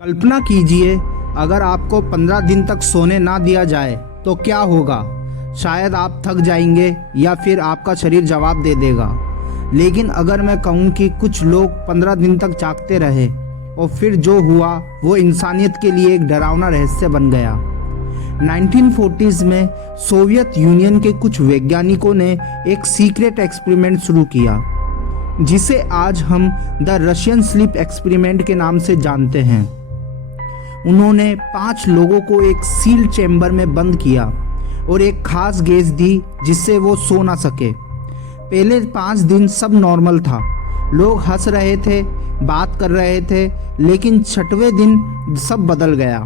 कल्पना कीजिए, अगर आपको 15 दिन तक सोने ना दिया जाए तो क्या होगा। शायद आप थक जाएंगे या फिर आपका शरीर जवाब दे देगा। लेकिन अगर मैं कहूँ कि कुछ लोग 15 दिन तक जागते रहे और फिर जो हुआ वो इंसानियत के लिए एक डरावना रहस्य बन गया। 1940s में सोवियत यूनियन के कुछ वैज्ञानिकों ने एक सीक्रेट एक्सपेरिमेंट शुरू किया, जिसे आज हम द रशियन स्लीप एक्सपेरिमेंट के नाम से जानते हैं। उन्होंने 5 लोगों को एक सील्ड चैम्बर में बंद किया और एक खास गैस दी जिससे वो सो ना सके। पहले 5 दिन सब नॉर्मल था, लोग हंस रहे थे, बात कर रहे थे, लेकिन 6वें दिन सब बदल गया।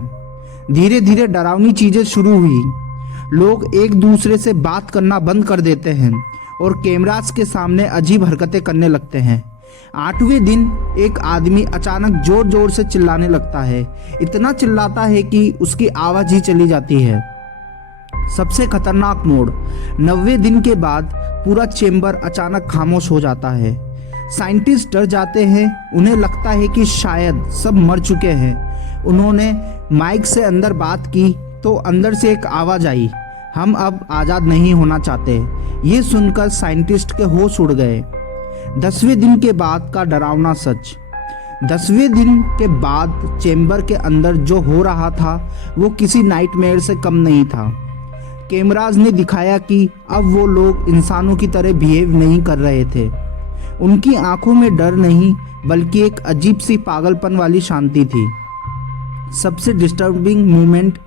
धीरे धीरे डरावनी चीज़ें शुरू हुई। लोग एक दूसरे से बात करना बंद कर देते हैं और कैमरास के सामने अजीब हरकतें करने लगते हैं। 8वें दिन एक आदमी अचानक जोर जोर से चिल्लाने लगता है, इतना चिल्लाता है कि उसकी आवाज़ ही चली जाती है। सबसे खतरनाक मोड़, 90वें दिन के बाद पूरा चेंबर अचानक खामोश हो जाता है। साइंटिस्ट डर जाते हैं, उन्हें लगता है कि शायद सब मर चुके हैं। उन्होंने माइक से अंदर बात की तो अंदर से एक आवाज़ आई, हम अब आज़ाद नहीं होना चाहते। ये सुनकर साइंटिस्ट के होश उड़ गए। 10वें दिन के बाद का डरावना सच। 10वें दिन के बाद चेंबर के अंदर जो हो रहा था वो किसी नाइटमेयर से कम नहीं था। कैमराज ने दिखाया कि अब वो लोग इंसानों की तरह बिहेव नहीं कर रहे थे। उनकी आंखों में डर नहीं बल्कि एक अजीब सी पागलपन वाली शांति थी। सबसे डिस्टर्बिंग मोमेंट,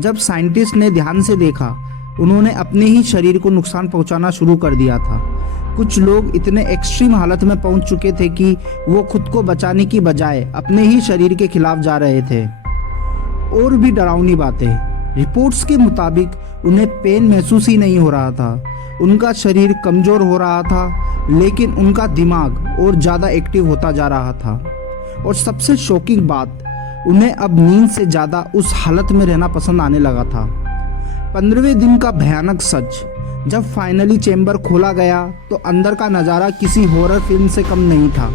जब साइंटिस्ट ने ध्यान से देखा, उन्होंने अपने ही शरीर को नुकसान पहुंचाना शुरू कर दिया था। कुछ लोग इतने एक्सट्रीम हालत में पहुंच चुके थे कि वो खुद को बचाने की बजाय अपने ही शरीर के खिलाफ जा रहे थे। और भी डरावनी बातें, रिपोर्ट्स के मुताबिक उन्हें पेन महसूस ही नहीं हो रहा था। उनका शरीर कमज़ोर हो रहा था, लेकिन उनका दिमाग और ज़्यादा एक्टिव होता जा रहा था। और सबसे शॉकिंग बात, उन्हें अब नींद से ज़्यादा उस हालत में रहना पसंद आने लगा था। 15वें दिन का भयानक सच, जब फाइनली चेंबर खोला गया तो अंदर का नज़ारा किसी हॉरर फिल्म से कम नहीं था।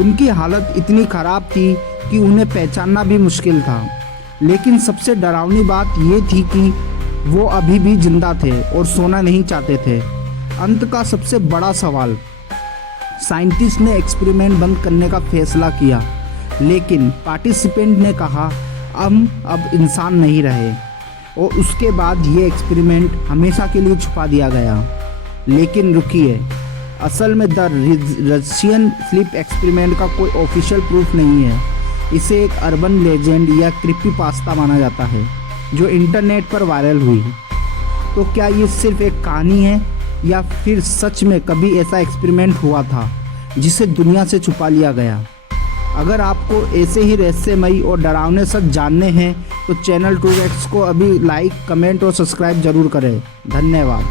उनकी हालत इतनी ख़राब थी कि उन्हें पहचानना भी मुश्किल था। लेकिन सबसे डरावनी बात ये थी कि वो अभी भी जिंदा थे और सोना नहीं चाहते थे। अंत का सबसे बड़ा सवाल, साइंटिस्ट ने एक्सपेरिमेंट बंद करने का फैसला किया, लेकिन पार्टिसिपेंट ने कहा हम अब इंसान नहीं रहे। और उसके बाद ये एक्सपेरिमेंट हमेशा के लिए छुपा दिया गया। लेकिन रुकिए, असल में द रशियन स्लीप एक्सपेरिमेंट का कोई ऑफिशियल प्रूफ नहीं है। इसे एक अर्बन लेजेंड या क्रीपीपास्ता माना जाता है जो इंटरनेट पर वायरल हुई। तो क्या ये सिर्फ एक कहानी है या फिर सच में कभी ऐसा एक्सपेरिमेंट हुआ था जिसे दुनिया से छुपा लिया गया? अगर आपको ऐसे ही रहस्यमयी और डरावने सच जानने हैं तो चैनल 2X को अभी लाइक, कमेंट और सब्सक्राइब जरूर करें। धन्यवाद।